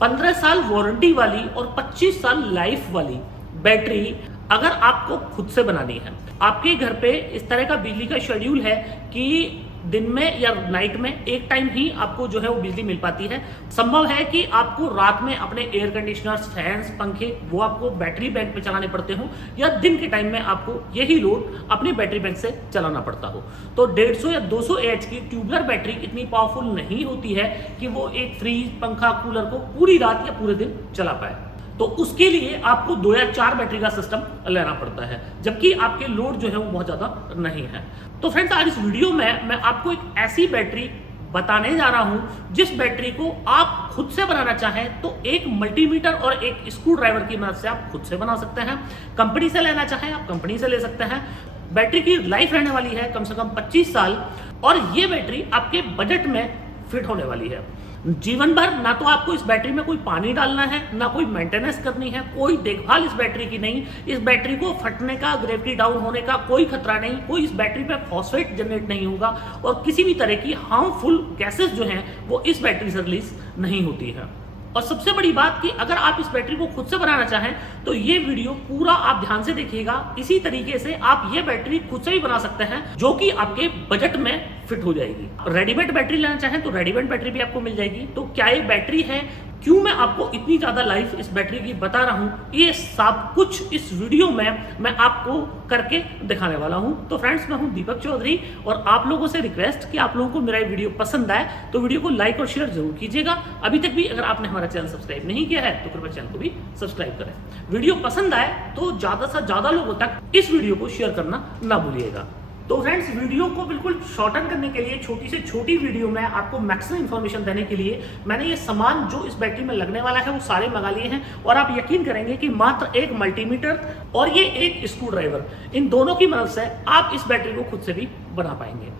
15 साल वारंटी वाली और 25 साल लाइफ वाली बैटरी अगर आपको खुद से बनानी है, आपके घर पे इस तरह का बिजली का शेड्यूल है कि दिन में या नाइट में एक टाइम ही आपको जो है वो बिजली मिल पाती है। संभव है कि आपको रात में अपने एयर कंडीशनर्स, फैंस, पंखे वो आपको बैटरी बैंक पे चलाने पड़ते हो, या दिन के टाइम में आपको यही लोड अपनी बैटरी बैंक से चलाना पड़ता हो। तो 150 या 200 एच की ट्यूबलर बैटरी इतनी पावरफुल नहीं होती है कि वो एक फ्रिज, पंखा, कूलर को पूरी रात या पूरे दिन चला पाए। तो उसके लिए आपको 2 या 4 बैटरी का सिस्टम लेना पड़ता है, जबकि आपके लोड जो है वो बहुत ज्यादा नहीं है। तो फ्रेंड्स, आज इस वीडियो में मैं आपको एक ऐसी बैटरी बताने जा रहा हूं जिस बैटरी को आप खुद से बनाना चाहें तो एक मल्टीमीटर और एक स्क्रू ड्राइवर की मदद से आप खुद से बना सकते हैं। कंपनी से लेना चाहें आप कंपनी से ले सकते हैं। बैटरी की लाइफ रहने वाली है कम से कम 25 साल, और ये बैटरी आपके बजट में फिट होने वाली है। जीवन भर ना तो आपको इस बैटरी में कोई पानी डालना है, ना कोई मेंटेनेंस करनी है, कोई देखभाल इस बैटरी की नहीं। इस बैटरी को फटने का, ग्रेविटी डाउन होने का कोई खतरा नहीं। कोई इस बैटरी पे फॉस्फेट जनरेट नहीं होगा, और किसी भी तरह की हार्मफुल गैसेस जो हैं वो इस बैटरी से रिलीज नहीं होती है। और सबसे बड़ी बात कि अगर आप इस बैटरी को खुद से बनाना चाहें तो ये वीडियो पूरा आप ध्यान से देखिएगा। इसी तरीके से आप ये बैटरी खुद से भी बना सकते हैं, जो कि आपके बजट में फिट हो जाएगी। रेडीमेड बैटरी लेना चाहें तो रेडीमेड बैटरी भी आपको मिल जाएगी। तो क्या ये बैटरी है, क्यों मैं आपको इतनी ज्यादा लाइफ इस बैटरी की बता रहा हूं, ये सब कुछ इस वीडियो में मैं आपको करके दिखाने वाला हूं। तो फ्रेंड्स, मैं हूं दीपक चौधरी, और आप लोगों से रिक्वेस्ट कि आप लोगों को मेरा वीडियो पसंद आए तो वीडियो को लाइक और शेयर जरूर कीजिएगा। अभी तक भी अगर आपने हमारा चैनल सब्सक्राइब नहीं किया है तो कृपया चैनल को भी सब्सक्राइब करें। वीडियो पसंद आए तो ज्यादा से ज्यादा लोगों तक इस वीडियो को शेयर करना ना भूलिएगा। तो फ्रेंड्स, वीडियो को बिल्कुल शॉर्टन करने के लिए, छोटी से छोटी वीडियो में आपको मैक्सिमम इंफॉर्मेशन देने के लिए मैंने ये सामान जो इस बैटरी में लगने वाला है वो सारे मंगा लिए हैं। और आप यकीन करेंगे कि मात्र एक मल्टीमीटर और ये एक स्क्रू ड्राइवर, इन दोनों की मदद से आप इस बैटरी को खुद से भी बना पाएंगे।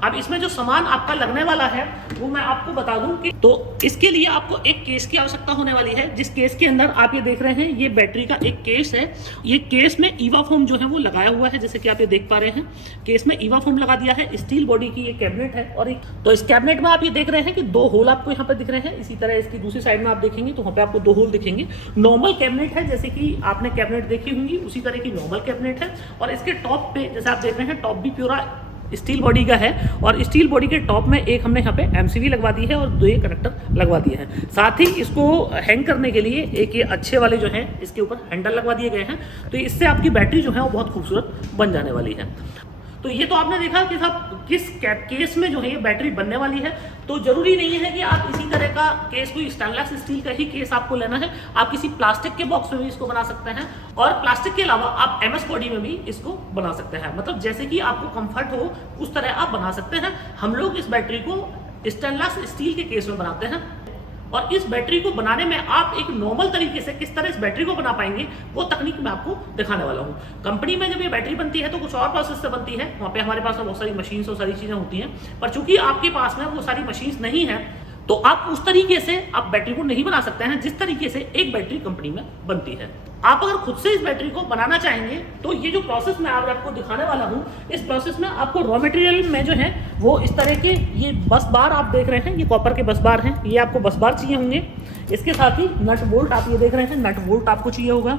अब इसमें जो सामान आपका लगने वाला है वो मैं आपको बता दूं कि तो इसके लिए आपको एक केस की आवश्यकता होने वाली है, जिस केस के अंदर आप ये देख रहे हैं ये बैटरी का एक केस है। ये केस में ईवा फोम जो है वो लगाया हुआ है, जैसे कि आप ये देख पा रहे हैं। केस में ईवा फोम लगा दिया है। स्टील बॉडी की ये कैबिनेट है, और एक तो इस कैबिनेट में आप ये देख रहे हैं कि 2 होल आपको यहाँ पर दिख रहे हैं। इसी तरह इसकी दूसरी साइड में आप देखेंगे तो वहाँ पे आपको 2 होल दिखेंगे। नॉर्मल कैबिनेट है, जैसे कि आपने कैबिनेट देखी होंगी उसी तरह की नॉर्मल कैबिनेट है। और इसके टॉप पे जैसे आप देख रहे हैं, टॉप भी पूरा स्टील बॉडी का है, और स्टील बॉडी के टॉप में एक हमने यहाँ पे एमसीवी लगवा दी है और 2 कनेक्टर लगवा दिए हैं। साथ ही इसको हैंग करने के लिए एक ये अच्छे वाले जो हैं इसके ऊपर हैंडल लगवा दिए गए हैं। तो इससे आपकी बैटरी जो है वो बहुत खूबसूरत बन जाने वाली है। तो ये तो आपने देखा कि साहब किस केस में जो है ये बैटरी बनने वाली है। तो जरूरी नहीं है कि आप इसी तरह का केस, कोई स्टेनलेस स्टील का ही केस आपको लेना है। आप किसी प्लास्टिक के बॉक्स में भी इसको बना सकते हैं, और प्लास्टिक के अलावा आप एमएस बॉडी में भी इसको बना सकते हैं। मतलब जैसे कि आपको कंफर्ट हो उस तरह आप बना सकते हैं। हम लोग इस बैटरी को स्टेनलेस स्टील के केस में बनाते हैं, और इस बैटरी को बनाने में आप एक नॉर्मल तरीके से किस तरह इस बैटरी को बना पाएंगे वो तकनीक मैं आपको दिखाने वाला हूँ। कंपनी में जब ये बैटरी बनती है तो कुछ और प्रोसेस से बनती है। वहाँ पे हमारे पास में बहुत सारी मशीन्स और सारी चीजें होती हैं, पर चूंकि आपके पास में वो सारी मशीन्स नहीं है तो आप उस तरीके से आप बैटरी को नहीं बना सकते हैं जिस तरीके से एक बैटरी कंपनी में बनती है। आप अगर खुद से इस बैटरी को बनाना चाहेंगे तो ये जो प्रोसेस मैं आज आपको दिखाने वाला हूँ, इस प्रोसेस में आपको रॉ मटेरियल में जो है वो इस तरह के ये बस बार आप देख रहे हैं, ये कॉपर के बस बार हैं। ये आपको बस बार चाहिए होंगे। इसके साथ ही नट बोल्ट आप ये देख रहे हैं, नट बोल्ट आपको चाहिए होगा।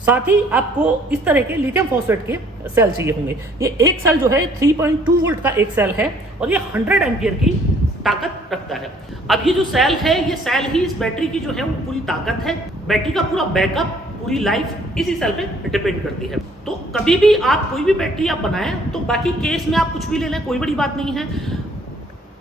साथ ही आपको इस तरह के लिथियम फॉस्फेट के सेल चाहिए होंगे। ये एक सेल जो है 3.2 वोल्ट का एक सेल है, और ये 100 एम्पियर की ताकत रखता है। अब ये जो सेल है, ये सेल ही इस बैटरी की जो है वो पूरी ताकत है। बैटरी का पूरा बैकअप, पूरी लाइफ इसी सेल पे डिपेंड करती है। तो कभी भी आप कोई भी बैटरी आप बनाएं तो बाकी केस में आप कुछ भी ले लें, कोई बड़ी बात नहीं है।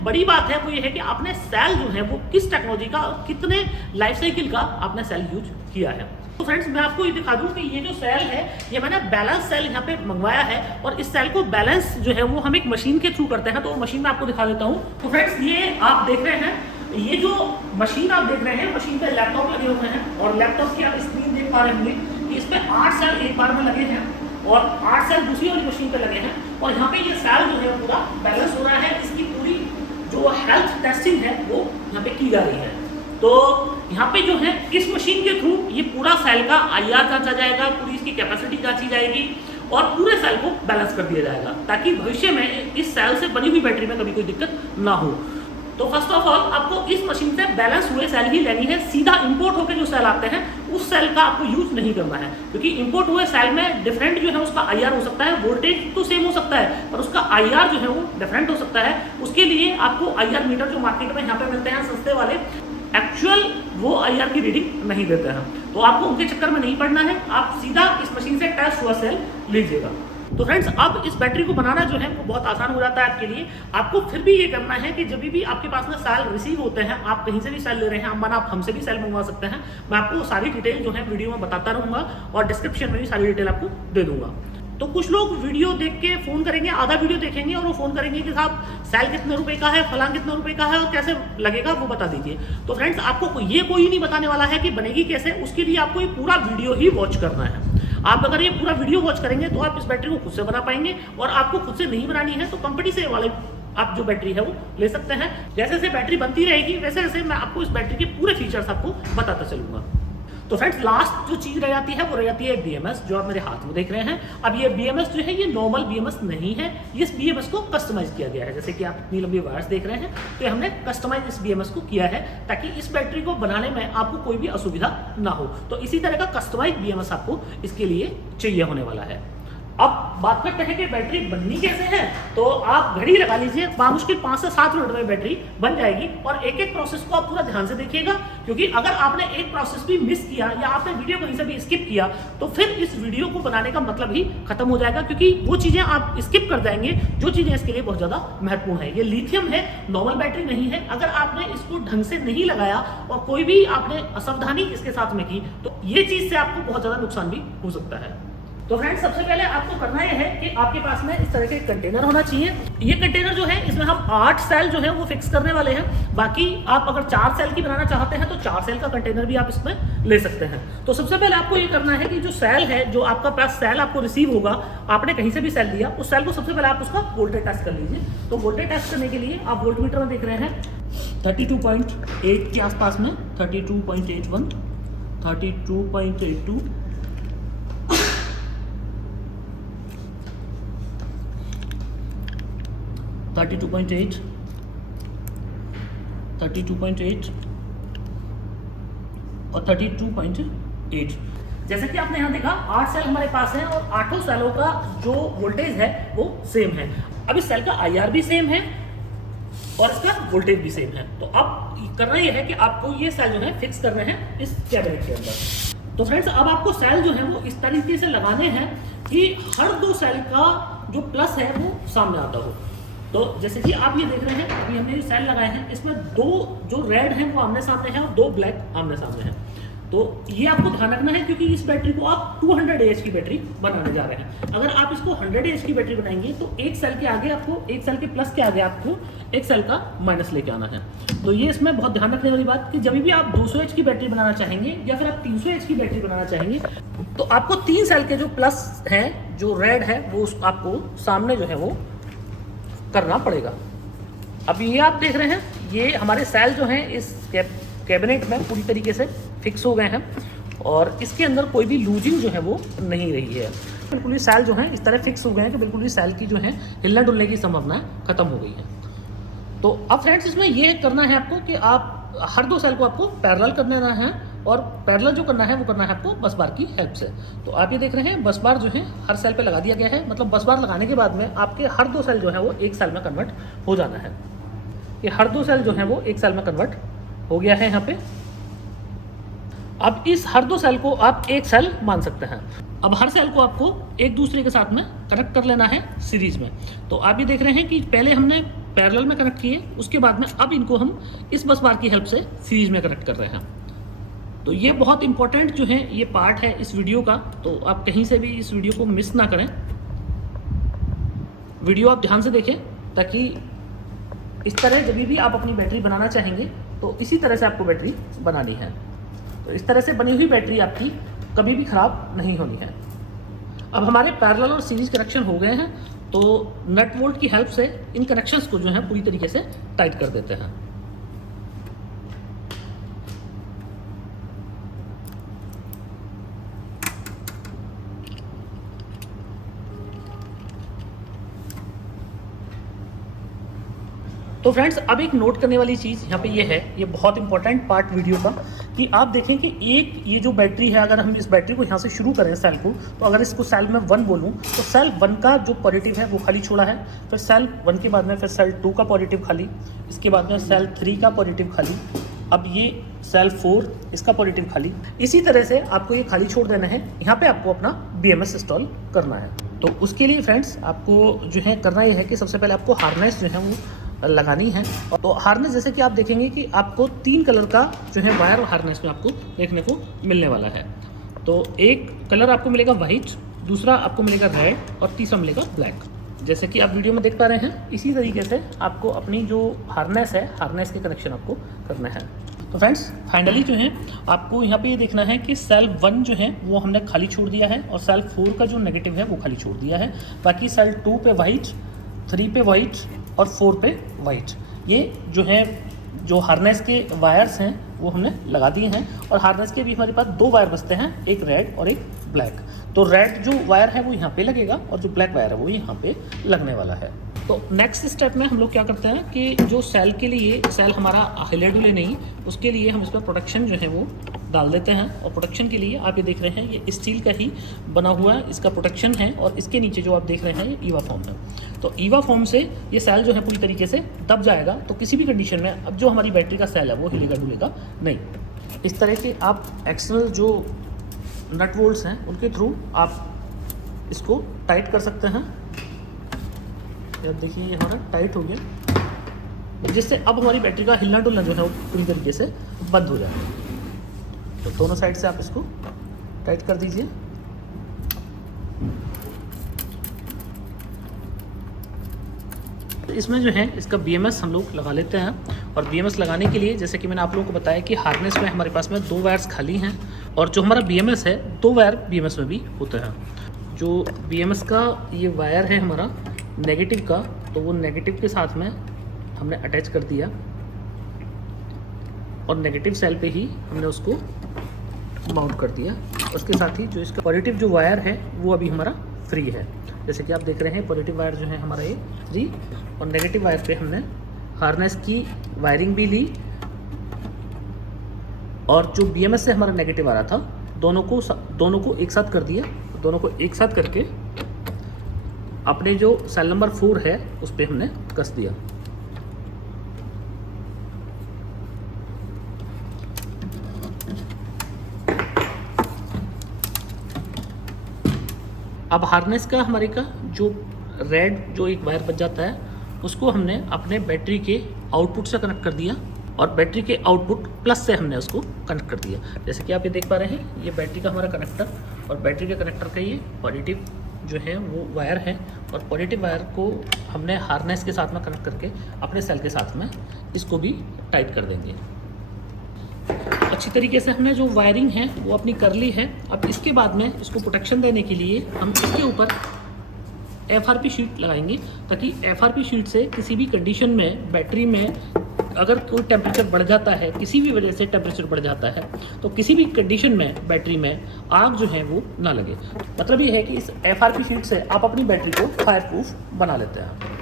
बड़ी बात है वो ये है कि आपने सेल जो है वो किस टेक्नोलॉजी का, कितने लाइफ साइकिल का आपने सेल यूज किया है। तो फ्रेंड्स, मैं आपको ये दिखा दूं कि ये जो सेल है ये मैंने बैलेंस सेल यहाँ पे मंगवाया है, और इस सेल को बैलेंस जो है वो हम एक मशीन के थ्रू करते हैं। तो मशीन में आपको दिखा देता हूँ। तो फ्रेंड्स, ये आप देख रहे हैं, ये जो मशीन आप देख रहे हैं, मशीन पे लैपटॉप लगे हुए हैं, और लैपटॉप की आप स्क्रीन देख पा रहे होंगे कि इस पे 8 सेल एक बार में लगे हैं, और 8 सेल दूसरी वाली मशीन पे लगे हैं। और यहाँ पे ये सेल जो है पूरा बैलेंस हो रहा है। इसकी पूरी जो हेल्थ टेस्टिंग है वो यहाँ पे की जा रही है। तो यहाँ पे जो है इस मशीन के थ्रू ये पूरा सेल का IR जांचा जाएगा, पूरी इसकी कैपेसिटी जांची जाएगी, और पूरे सेल को बैलेंस कर दिया जाएगा, ताकि भविष्य में इस सेल से बनी हुई बैटरी में कभी कोई दिक्कत ना हो। तो फर्स्ट ऑफ ऑल आपको इस मशीन से बैलेंस हुए सेल ही लेनी है। सीधा इंपोर्ट होकर जो सेल आते हैं उस सेल का आपको यूज नहीं करना है, क्योंकि इंपोर्ट हुए सेल में डिफरेंट जो है उसका आईआर हो सकता है। वोल्टेज तो सेम हो सकता है पर उसका आईआर जो है वो डिफरेंट हो सकता है। उसके लिए आपको आईआर मीटर जो मार्केट में यहाँ पे मिलते हैं सस्ते वाले, एक्चुअल वो आईआर की रीडिंग नहीं देते हैं, तो आपको उनके चक्कर में नहीं पड़ना है। आप सीधा इस मशीन से टेस्ट हुआ सेल लीजिएगा। तो फ्रेंड्स, अब इस बैटरी को बनाना जो है वो बहुत आसान हो जाता है आपके लिए। आपको फिर भी ये करना है कि जब भी आपके पास में सेल रिसीव होते हैं, आप कहीं से भी सेल ले रहे हैं, आप हमसे भी सेल मंगवा सकते हैं। मैं आपको सारी डिटेल जो है वीडियो में बताता रहूंगा और डिस्क्रिप्शन में भी सारी डिटेल आपको दे दूंगा। तो कुछ लोग वीडियो देख के फोन करेंगे, आधा वीडियो देखेंगे और वो फोन करेंगे कि साहब सेल कितने रुपए का है, फलां कितने रुपए का है और कैसे लगेगा वो बता दीजिए। तो फ्रेंड्स, आपको ये कोई नहीं बताने वाला है कि बनेगी कैसे, उसके लिए आपको ये पूरा वीडियो ही वॉच करना है। आप अगर ये पूरा वीडियो वॉच करेंगे तो आप इस बैटरी को खुद से बना पाएंगे, और आपको खुद से नहीं बनानी है तो कंपनी से वाले आप जो बैटरी है वो ले सकते हैं। जैसे जैसे बैटरी बनती रहेगी वैसे वैसे मैं आपको इस बैटरी के पूरे फीचर्स आपको बताता चलूंगा। तो फ्रेंड्स, लास्ट जो चीज रह जाती है वो रह जाती है BMS, जो आप मेरे हाथ में देख रहे हैं। अब ये BMS जो है ये नॉर्मल BMS नहीं है, इस BMS को कस्टमाइज किया गया है। जैसे कि आप इतनी लंबी वायर्स देख रहे हैं, तो ये हमने कस्टमाइज इस BMS को किया है ताकि इस बैटरी को बनाने में आपको कोई भी असुविधा ना हो। तो इसी तरह का कस्टमाइज BMS आपको इसके लिए चाहिए होने वाला है। अब बात करते हैं कि बैटरी बननी कैसे है। तो आप घड़ी लगा लीजिए, बामुश्किल 5 से 7 मिनट में बैटरी बन जाएगी। और एक एक प्रोसेस को आप पूरा ध्यान से देखिएगा, क्योंकि अगर आपने एक प्रोसेस भी मिस किया या आपने वीडियो कहीं से भी स्किप किया तो फिर इस वीडियो को बनाने का मतलब ही खत्म हो जाएगा, क्योंकि वो चीजें आप स्किप कर जाएंगे जो चीजें इसके लिए बहुत ज्यादा महत्वपूर्ण है। ये लिथियम है, नॉर्मल बैटरी नहीं है। अगर आपने इसको ढंग से नहीं लगाया और कोई भी आपने असावधानी इसके साथ में की तो ये चीज से आपको बहुत ज्यादा नुकसान भी हो सकता है। तो फ्रेंड्स, सबसे पहले आपको करना यह है कि आपके पास में इस तरह के कंटेनर होना चाहिए। ये कंटेनर जो है इसमें हम 8 सेल जो है वो फिक्स करने वाले हैं। बाकी आप अगर 4 सेल की बनाना चाहते हैं तो 4 सेल का कंटेनर भी आप इसमें ले सकते हैं। तो सबसे पहले आपको ये करना है कि जो सेल है, जो आपका पास सेल आपको रिसीव होगा, आपने कहीं से भी सेल लिया, उस सेल को सबसे पहले आप उसका वोल्टेज टेस्ट कर लीजिए। तो वोल्टेज टेस्ट करने के लिए आप वोल्ट मीटर में देख रहे हैं 32.8 के आसपास में, 32.81, 32.82, 32.8, 32.8 और 32.8। जैसे कि आपने यहाँ देखा 8 सेल हमारे पास हैं और 8 सेलों का जो वोल्टेज है वो सेम है। अब इस सेल का आईआर भी सेम है और इसका वोल्टेज भी सेम है। तो अब करना यह है कि आपको ये सेल जो है फिक्स करने हैं इस कैबिनेट के अंदर। तो फ्रेंड्स, अब आपको सेल जो है वो इस तरीके से लगाने हैं कि हर 2 सेल का जो प्लस है वो सामने आता हो। तो जैसे कि आप ये देख रहे हैं, अभी हमने सेल लगाए हैं, इसमें 2 जो रेड हैं वो आमने सामने हैं और 2 ब्लैक आमने सामने हैं। तो ये आपको ध्यान रखना है, क्योंकि इस बैटरी को आप 200 AH की बैटरी बनाने जा रहे हैं। अगर आप इसको 100 AH की बैटरी बनाएंगे तो एक सेल के आगे आपको, एक सेल के प्लस के आगे आपको एक सेल का माइनस लेके आना है। तो ये इसमें बहुत ध्यान रखने वाली बात कि जब भी आप 200 AH की बैटरी बनाना चाहेंगे या फिर आप 300 AH की बैटरी बनाना चाहेंगे तो आपको 3 सेल के जो प्लस हैं, जो रेड है, वो आपको सामने जो है वो करना पड़ेगा। अब ये आप देख रहे हैं, ये हमारे सेल जो हैं इस कैबिनेट में पूरी तरीके से फिक्स हो गए हैं और इसके अंदर कोई भी लूजिंग जो है वो नहीं रही है। बिल्कुल ही सेल जो हैं इस तरह फिक्स हो गए हैं कि बिल्कुल ही सेल की जो है हिलने डुलने की संभावना खत्म हो गई है। तो अब फ्रेंड्स, इसमें ये करना है आपको कि आप हर 2 सेल को आपको पैरेलल कर देना है, और पैरेलल जो करना है वो करना है आपको बस बार की हेल्प से। तो आप ये देख रहे हैं बस बार जो है हर सेल पे लगा दिया गया है। मतलब बस बार लगाने के बाद में आपके हर 2 सेल जो है वो एक सेल में कन्वर्ट हो जाना है। ये हर 2 सेल जो है वो एक सेल में कन्वर्ट हो गया है यहाँ पे। अब इस हर 2 सेल को आप एक सेल मान सकते हैं। अब हर सेल को आपको एक दूसरे के साथ में कनेक्ट कर लेना है सीरीज में। तो आप ये देख रहे हैं कि पहले हमने पैरेलल में कनेक्ट किए, उसके बाद में अब इनको हम इस बस बार की हेल्प से सीरीज में कनेक्ट कर रहे हैं। तो ये बहुत इंपॉर्टेंट जो है ये पार्ट है इस वीडियो का, तो आप कहीं से भी इस वीडियो को मिस ना करें। वीडियो आप ध्यान से देखें ताकि इस तरह जब भी आप अपनी बैटरी बनाना चाहेंगे तो इसी तरह से आपको बैटरी बनानी है। तो इस तरह से बनी हुई बैटरी आपकी कभी भी ख़राब नहीं होनी है। अब हमारे पैरेलल और सीरीज कनेक्शन हो गए हैं, तो नट बोल्ट की हेल्प से इन कनेक्शंस को जो है पूरी तरीके से टाइट कर देते हैं। तो तो फ्रेंड्स अब एक नोट करने वाली चीज़ यहाँ पे ये है, ये बहुत इंपॉर्टेंट पार्ट वीडियो का, कि आप देखें कि एक ये जो बैटरी है, अगर हम इस बैटरी को यहाँ से शुरू करें सेल को, तो अगर इसको सेल में 1 बोलूँ तो सेल 1 का जो पॉजिटिव है वो खाली छोड़ा है, फिर सेल 1 के बाद में फिर सेल 2 का पॉजिटिव खाली, इसके बाद में सेल 3 का पॉजिटिव खाली, अब ये सेल 4 इसका पॉजिटिव खाली। इसी तरह से आपको ये खाली छोड़ देना है, यहाँ पे आपको अपना BMS इंस्टॉल करना है। तो उसके लिए फ्रेंड्स आपको जो है करना ये है कि सबसे पहले आपको हार्नेस जो है वो लगानी है। तो हार्नेस जैसे कि आप देखेंगे कि आपको 3 कलर का जो है वायर हार्नेस में आपको देखने को मिलने वाला है। तो एक कलर आपको मिलेगा वाइट, दूसरा आपको मिलेगा रेड और तीसरा मिलेगा ब्लैक। जैसे कि आप वीडियो में देख पा रहे हैं, इसी तरीके से आपको अपनी जो हार्नेस है, हार्नेस के कनेक्शन आपको करना है। तो फ्रेंड्स फाइनली जो है आपको यहाँ पे ये देखना है कि सेल 1 जो है वो हमने खाली छोड़ दिया है और सेल 4 का जो नेगेटिव है वो खाली छोड़ दिया है। बाकी सेल 2 पे वाइट, 3 पे वाइट और 4 पे वाइट, ये जो है जो हार्नेस के वायर्स हैं वो हमने लगा दिए हैं। और हार्नेस के भी हमारे पास 2 वायर बचते हैं, एक रेड और एक ब्लैक। तो रेड जो वायर है वो यहाँ पे लगेगा और जो ब्लैक वायर है वो यहाँ पे लगने वाला है। तो नेक्स्ट स्टेप में हम लोग क्या करते हैं कि जो सेल के लिए, सेल हमारा हिले डुले नहीं, उसके लिए हम इस पर प्रोटेक्शन जो है वो डाल देते हैं। और प्रोटेक्शन के लिए आप ये देख रहे हैं, ये स्टील का ही बना हुआ है, इसका प्रोटेक्शन है। और इसके नीचे जो आप देख रहे हैं ये ईवा फॉर्म है। तो ईवा फॉर्म से ये सेल जो है पूरी तरीके से दब जाएगा। तो किसी भी कंडीशन में अब जो हमारी बैटरी का सेल है वो हिलेगा डुलेगा नहीं। इस तरह के आप एक्सटर्नल जो नट बोल्ट्स हैं उनके थ्रू आप इसको टाइट कर सकते हैं। अब देखिए ये हमारा टाइट हो गया, जिससे अब हमारी बैटरी का हिलना डुलना जो है वो पूरी तरीके से बंद हो जाएगा। तो दोनों साइड से आप इसको टाइट कर दीजिए। तो इसमें जो है इसका BMS हम लोग लगा लेते हैं। और BMS लगाने के लिए जैसे कि मैंने आप लोगों को बताया कि हार्नेस में हमारे पास में 2 वायर्स खाली हैं और जो हमारा BMS है 2 वायर BMS में भी होते हैं। जो BMS का ये वायर है हमारा नेगेटिव का, तो वो नेगेटिव के साथ में हमने अटैच कर दिया और नेगेटिव सेल पे ही हमने उसको माउंट कर दिया। उसके साथ ही जो इसका पॉजिटिव जो वायर है वो अभी हमारा फ्री है। जैसे कि आप देख रहे हैं पॉजिटिव वायर जो है हमारा ये फ्री, और नेगेटिव वायर पे हमने हार्नेस की वायरिंग भी ली और जो BMS से हमारा नेगेटिव आ रहा था दोनों को एक साथ कर दिया। दोनों को एक साथ करके अपने जो सेल नंबर 4 है उस पर हमने कस दिया। अब हार्नेस का हमारे का जो रेड जो एक वायर बच जाता है उसको हमने अपने बैटरी के आउटपुट से कनेक्ट कर दिया और बैटरी के आउटपुट प्लस से हमने उसको कनेक्ट कर दिया। जैसे कि आप ये देख पा रहे हैं, ये बैटरी का हमारा कनेक्टर और बैटरी के कनेक्टर का ये पॉजिटिव जो है वो वायर है और पॉजिटिव वायर को हमने हार्नेस के साथ में कनेक्ट करके अपने सेल के साथ में इसको भी टाइट कर देंगे। अच्छी तरीके से हमने जो वायरिंग है वो अपनी कर ली है। अब इसके बाद में इसको प्रोटेक्शन देने के लिए हम इसके ऊपर FRP शीट लगाएंगे, ताकि FRP शीट से किसी भी कंडीशन में बैटरी में अगर कोई टेम्परेचर बढ़ जाता है, किसी भी वजह से टेम्परेचर बढ़ जाता है, तो किसी भी कंडीशन में बैटरी में आग जो है वो ना लगे। मतलब ये है कि इस FRP शीट से आप अपनी बैटरी को फायर प्रूफ बना लेते हैं।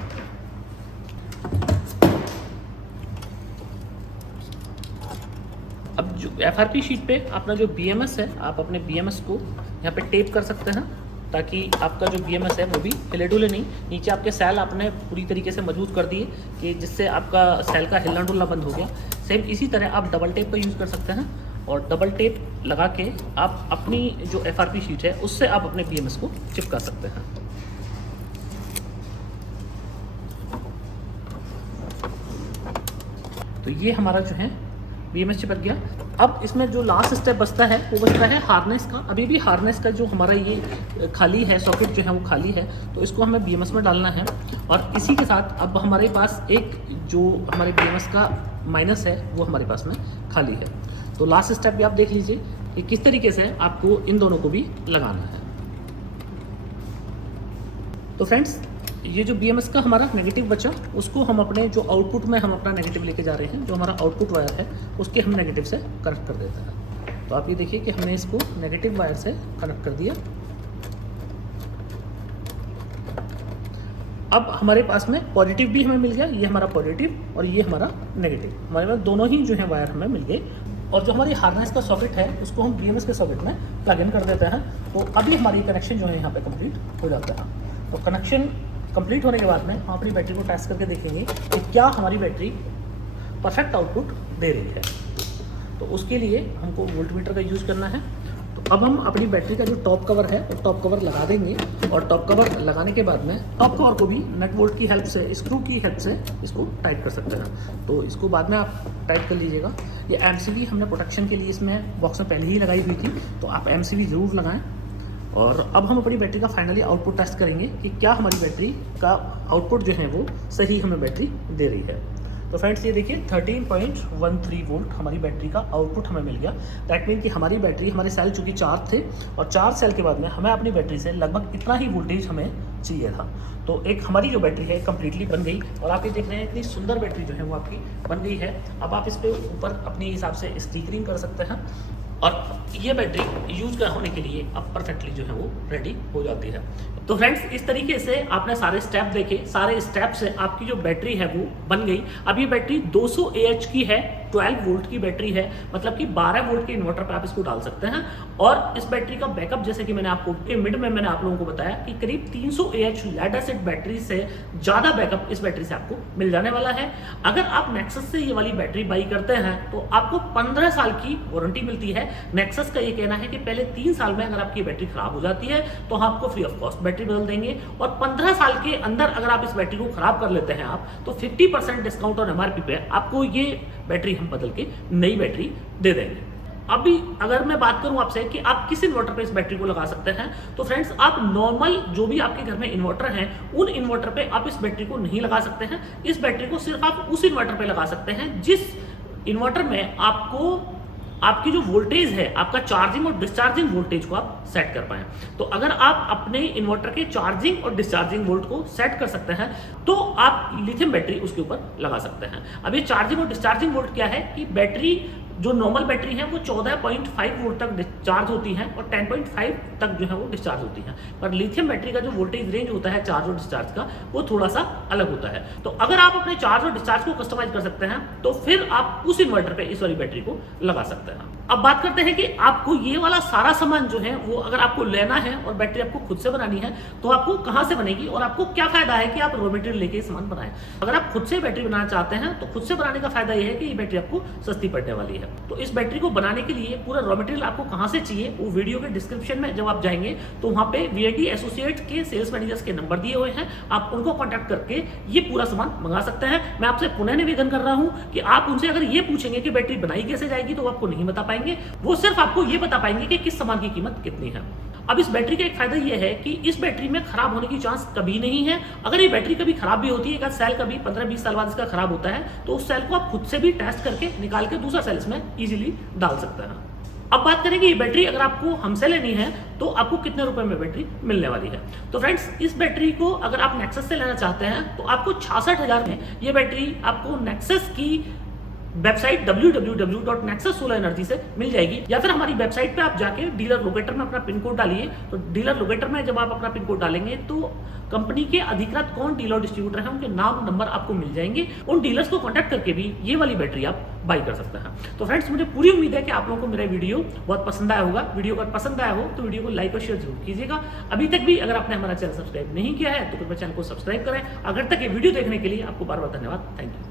अब जो FRP शीट पे अपना जो BMS है, आप अपने BMS को यहाँ पे टेप कर सकते हैं ताकि आपका जो BMS है वो भी हिले डुले नहीं। नीचे आपके सेल आपने पूरी तरीके से मजबूत कर दिए कि जिससे आपका सेल का हिलना डुलना बंद हो गया। सेम इसी तरह आप डबल टेप का यूज़ कर सकते हैं और डबल टेप लगा के आप अपनी जो FRP शीट है उससे आप अपने BMS को चिपका सकते हैं। तो ये हमारा जो है BMS चिपक गया। अब इसमें जो लास्ट स्टेप बचता है वो बचता है हार्नेस का। अभी भी हार्नेस का जो हमारा ये खाली है, सॉकेट जो है वो खाली है, तो इसको हमें BMS में डालना है। और इसी के साथ अब हमारे पास एक जो हमारे BMS का माइनस है वो हमारे पास में खाली है। तो लास्ट स्टेप भी आप देख लीजिए कि किस तरीके से आपको इन दोनों को भी लगाना है। तो फ्रेंड्स ये जो BMS का हमारा नेगेटिव बचा उसको हम अपने जो आउटपुट में हम अपना नेगेटिव लेके जा रहे हैं, जो हमारा आउटपुट वायर है उसके हम नेगेटिव से कनेक्ट कर देते हैं। तो आप ये देखिए कि हमने इसको नेगेटिव वायर से कनेक्ट कर दिया। अब हमारे पास में पॉजिटिव भी हमें मिल गया, ये हमारा पॉजिटिव और ये हमारा नेगेटिव, हमारे पास दोनों ही जो है वायर हमें मिल गए। और जो हमारी हार्नेस का सॉकेट है उसको हम BMS के सॉकेट में प्लग इन कर देते हैं। तो अभी हमारी कनेक्शन जो है यहाँ पे कंप्लीट हो जाता है। तो कनेक्शन कंप्लीट होने के बाद में हम अपनी बैटरी को टेस्ट करके देखेंगे कि क्या हमारी बैटरी परफेक्ट आउटपुट दे रही है। तो उसके लिए हमको वोल्टमीटर का यूज़ करना है। तो अब हम अपनी बैटरी का जो टॉप कवर है वो टॉप कवर लगा देंगे, और टॉप कवर लगाने के बाद में टॉप कवर को भी नट बोल्ट की हेल्प से, स्क्रू की हेल्प से इसको टाइट कर सकते हैं। तो इसको बाद में आप टाइट कर लीजिएगा। ये MCV हमने प्रोटेक्शन के लिए इसमें बॉक्स में पहले ही लगाई हुई थी, तो आप MCV ज़रूर लगाएं। और अब हम अपनी बैटरी का फाइनली आउटपुट टेस्ट करेंगे कि क्या हमारी बैटरी का आउटपुट जो है वो सही हमें बैटरी दे रही है। तो फ्रेंड्स ये देखिए 13.13 वोल्ट हमारी बैटरी का आउटपुट हमें मिल गया। दैट मीन कि हमारी बैटरी, हमारे सेल चूँकि 4 थे और 4 सेल के बाद में हमें अपनी बैटरी से लगभग इतना ही वोल्टेज हमें चाहिए था। तो एक हमारी जो बैटरी है कंप्लीटली बन गई, और आप ये देख रहे हैं इतनी सुंदर बैटरी जो है वो आपकी बन गई है। अब आप इस पर ऊपर अपने हिसाब से स्टिकरिंग कर सकते हैं, और ये बैटरी यूज होने के लिए अब परफेक्टली जो है वो रेडी हो जाती है। तो फ्रेंड्स इस तरीके से आपने सारे स्टेप देखे, सारे स्टेप से आपकी जो बैटरी है वो बन गई। अब ये बैटरी 200 AH की है, 12 वोल्ट की बैटरी है, मतलब कि 12 वोल्ट के इन्वर्टर पर आप इसको डाल सकते हैं। और इस बैटरी का बैकअप, जैसे कि मैंने आपको मिड में मैंने आप लोगों को बताया कि करीब 300 AH लेड एसिड बैटरी से ज़्यादा बैकअप इस बैटरी से आपको मिल जाने वाला है। अगर आप नेक्सस से ये वाली बैटरी बाई करते हैं तो आपको 15 साल की वारंटी मिलती है। नेक्सस का ये कहना है कि पहले 3 साल में अगर आपकी बैटरी खराब हो जाती है तो हम आपको फ्री ऑफ कॉस्ट बैटरी बदल देंगे, और 15 साल के अंदर अगर आप इस बैटरी को खराब कर लेते हैं आप, तो 50% डिस्काउंट और MRP पे आपको ये बैटरी हम बदल के नई बैटरी दे देंगे। अभी अगर मैं बात करूं आपसे कि आप किस इन्वर्टर पे इस बैटरी को लगा सकते हैं, तो फ्रेंड्स आप नॉर्मल जो भी आपके घर में इन्वर्टर हैं उन इन्वर्टर पे आप इस बैटरी को नहीं लगा सकते हैं। इस बैटरी को सिर्फ आप उस इन्वर्टर पे लगा सकते हैं जिस इन्वर्टर में आपको आपकी जो वोल्टेज है, आपका चार्जिंग और डिस्चार्जिंग वोल्टेज को आप सेट कर पाएं। तो अगर आप अपने इन्वर्टर के चार्जिंग और डिस्चार्जिंग वोल्ट को सेट कर सकते हैं तो आप लिथियम बैटरी उसके ऊपर लगा सकते हैं। अब ये चार्जिंग और डिस्चार्जिंग वोल्ट क्या है कि बैटरी जो नॉर्मल बैटरी है वो 14.5 वोल्ट तक डिस्चार्ज होती है और 10.5 तक जो है वो डिस्चार्ज होती है, पर लिथियम बैटरी का जो वोल्टेज रेंज होता है चार्ज और डिस्चार्ज का वो थोड़ा सा अलग होता है। तो अगर आप अपने चार्ज और डिस्चार्ज को कस्टमाइज कर सकते हैं तो फिर आप उस इन्वर्टर पे इस वाली बैटरी को लगा सकते हैं। अब बात करते हैं कि आपको ये वाला सारा सामान जो है वो अगर आपको लेना है और बैटरी आपको खुद से बनानी है तो आपको कहाँ से बनेगी और आपको क्या फायदा है कि आप रॉ मटेरियल लेके सामान बनाएं। अगर आप खुद से बैटरी बनाना चाहते हैं तो खुद से बनाने का फायदा यह है कि ये बैटरी आपको सस्ती पड़ने वाली है। तो इस बैटरी को बनाने के लिए पूरा रॉ मटेरियल आपको कहां से चाहिए वो वीडियो के डिस्क्रिप्शन में जब आप जाएंगे तो वहां पे VID एसोसिएट के सेल्स मैनेजर्स के नंबर दिए हुए हैं, आप उनको कांटेक्ट करके ये पूरा सामान मंगा सकते हैं। मैं आपसे पुनः निवेदन कर रहा हूं कि आप उनसे अगर ये पूछेंगे कि बैटरी बनाई कैसे जाएगी तो वो आपको नहीं बता पाएंगे, वो सिर्फ आपको ये बता पाएंगे कि किस सामान की कीमत कितनी है। अब इस बैटरी का एक फायदा यह है कि इस बैटरी में खराब होने की चांस कभी नहीं है। अगर ये बैटरी कभी खराब भी होती है, एक सेल कभी 15-20 साल बाद इसका खराब होता है तो उस सेल को आप खुद से भी टेस्ट करके निकाल के दूसरा सेल इसमें इजीली डाल सकते हैं। अब बात करेंगे ये बैटरी अगर आपको हमसे लेनी है तो आपको कितने रुपए में बैटरी मिलने वाली है। तो फ्रेंड्स इस बैटरी को अगर आप नेक्सस से लेना चाहते हैं तो आपको 66,000 में ये बैटरी आपको नेक्सस की वेबसाइट www.nexussolenergy से मिल जाएगी, या फिर हमारी वेबसाइट पे आप जाके डीलर लोकेटर में अपना पिन कोड डालिए। तो डीलर लोकेटर में जब आप अपना पिन कोड डालेंगे तो कंपनी के अधिकृत कौन डीलर डिस्ट्रीब्यूटर हैं उनके नाम नंबर आपको मिल जाएंगे। उन डीलर्स को कांटेक्ट करके भी ये वाली बैटरी आप बाई कर सकते हैं। तो फ्रेंड्स मुझे पूरी उम्मीद है कि आप लोगों को मेरा वीडियो बहुत पसंद आया होगा। वीडियो अगर पसंद आया हो तो वीडियो को लाइक और शेयर जरूर कीजिएगा। अभी तक भी अगर आपने हमारा चैनल सब्सक्राइब नहीं किया है तो कृपया चैनल को सब्सक्राइब करें। अगर तक ये वीडियो देखने के लिए आपको बार बार धन्यवाद। Thank you.